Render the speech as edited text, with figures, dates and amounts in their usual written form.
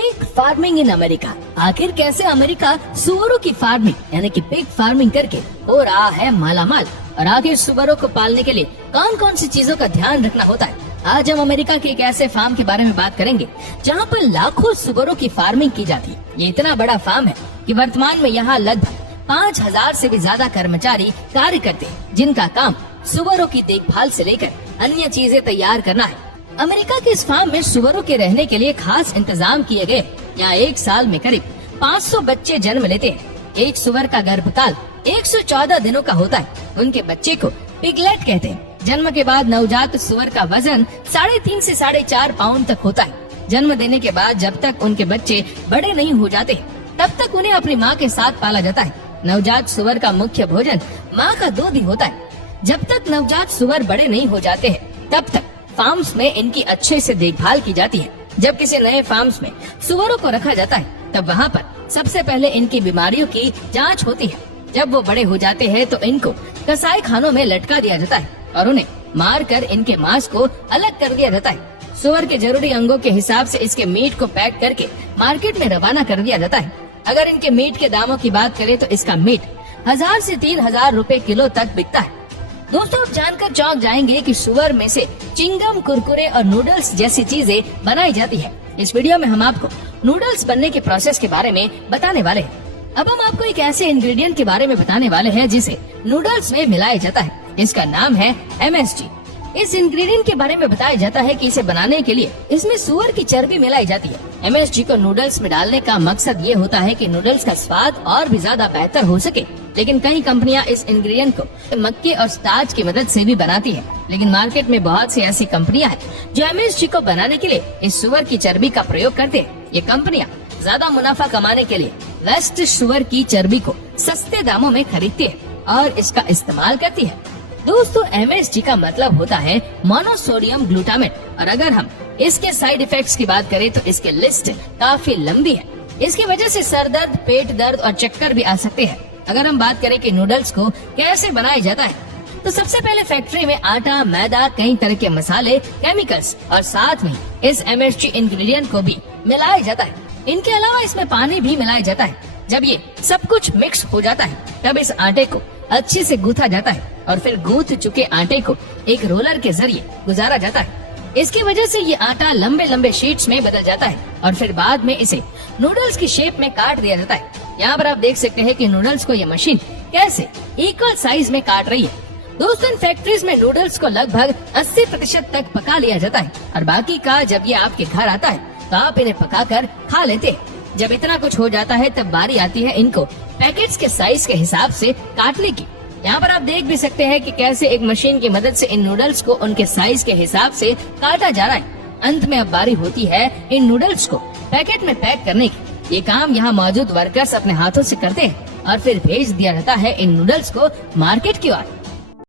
Pig farming in America. आखिर कैसे America सुअरों की फार्मिंग यानी कि पिग फार्मिंग करके हो रहा है मालामाल, और आखिर सुअरों को पालने के लिए कौन कौन सी चीजों का ध्यान रखना होता है। आज हम अमेरिका के एक ऐसे फार्म के बारे में बात करेंगे जहाँ पर लाखों सुअरों की फार्मिंग की जाती है। ये इतना बड़ा फार्म है कि वर्तमान में यहाँ लगभग 5000 से भी ज्यादा कर्मचारी कार्य करते हैं, जिनका काम सुअरों की देखभाल से लेकर अन्य चीजें तैयार करना है। अमेरिका के इस फार्म में सुअरों के रहने के लिए खास इंतजाम किए गए। यहाँ एक साल में करीब 500 बच्चे जन्म लेते हैं। एक सुअर का गर्भकाल 114 दिनों का होता है। उनके बच्चे को पिगलेट कहते हैं। जन्म के बाद नवजात सुअर का वजन 3.5 से 4.5 पाउंड तक होता है। जन्म देने के बाद जब तक उनके बच्चे बड़े नहीं हो जाते तब तक उन्हें अपनी माँ के साथ पाला जाता है। नवजात सुअर का मुख्य भोजन माँ का दूध ही होता है। जब तक नवजात सुअर बड़े नहीं हो जाते हैं तब तक फार्म्स में इनकी अच्छे से देखभाल की जाती है। जब किसी नए फार्म्स में सुअरों को रखा जाता है तब वहाँ पर सबसे पहले इनकी बीमारियों की जांच होती है। जब वो बड़े हो जाते हैं तो इनको कसाई खानों में लटका दिया जाता है और उन्हें मार कर इनके मांस को अलग कर दिया जाता है। सुअर के जरूरी अंगों के हिसाब से इसके मीट को पैक करके मार्केट में रवाना कर दिया जाता है। अगर इनके मीट के दामों की बात करें तो इसका मीट 1000 से 3000 रुपए किलो तक बिकता है। दोस्तों, आप जानकर चौंक जाएंगे कि सुअर में से चिंगम, कुरकुरे और नूडल्स जैसी चीजें बनाई जाती है। इस वीडियो में हम आपको नूडल्स बनने के प्रोसेस के बारे में बताने वाले हैं। अब हम आपको एक ऐसे इंग्रेडिएंट के बारे में बताने वाले हैं जिसे नूडल्स में मिलाया जाता है। इसका नाम है MSG। इस इंग्रेडिएंट के बारे में बताया जाता है कि इसे बनाने के लिए इसमें सुअर की चर्बी मिलाई जाती है। MSG को नूडल्स में डालने का मकसद ये होता है कि नूडल्स का स्वाद और भी ज्यादा बेहतर हो सके। लेकिन कई कंपनियां इस इंग्रेडिएंट को मक्के और स्टार्च की मदद से भी बनाती हैं। लेकिन मार्केट में बहुत सी ऐसी कंपनियां हैं जो MSG को बनाने के लिए इस सुअर की चर्बी का प्रयोग करते हैं। ये कंपनियां ज्यादा मुनाफा कमाने के लिए वेस्ट सुअर की चर्बी को सस्ते दामों में खरीदती है और इसका इस्तेमाल करती है। दोस्तों, MSG का मतलब होता है मोनोसोडियम ग्लूटामेट, और अगर हम इसके साइड इफेक्ट्स की बात करें तो इसकी लिस्ट काफी लंबी है। इसकी वजह से सर दर्द, पेट दर्द और चक्कर भी आ सकते हैं। अगर हम बात करें कि नूडल्स को कैसे बनाया जाता है तो सबसे पहले फैक्ट्री में आटा, मैदा, कई तरह के मसाले, केमिकल्स और साथ में इस MSG इंग्रेडिएंट को भी मिलाया जाता है। इनके अलावा इसमें पानी भी मिलाया जाता है। जब ये सब कुछ मिक्स हो जाता है तब इस आटे को अच्छे से गूथा जाता है और फिर गूंथ चुके आटे को एक रोलर के जरिए गुजारा जाता है। इसकी वजह से ये आटा लंबे लंबे शीट्स में बदल जाता है और फिर बाद में इसे नूडल्स की शेप में काट दिया जाता है। यहाँ पर आप देख सकते हैं कि नूडल्स को ये मशीन कैसे इक्वल साइज में काट रही है। दोस्तों, इन फैक्ट्रीज में नूडल्स को लगभग 80% तक पका लिया जाता है और बाकी का जब ये आपके घर आता है तो आप इन्हें पकाकर खा लेते हैं। जब इतना कुछ हो जाता है तब बारी आती है इनको पैकेट्स के साइज के हिसाब से काटने की। यहाँ पर आप देख भी सकते हैं कि कैसे एक मशीन की मदद से इन नूडल्स को उनके साइज के हिसाब से काटा जा रहा है। अंत में अब बारी होती है इन नूडल्स को पैकेट में पैक करने की। ये काम यहाँ मौजूद वर्कर्स अपने हाथों से करते हैं और फिर भेज दिया जाता है इन नूडल्स को मार्केट की ओर।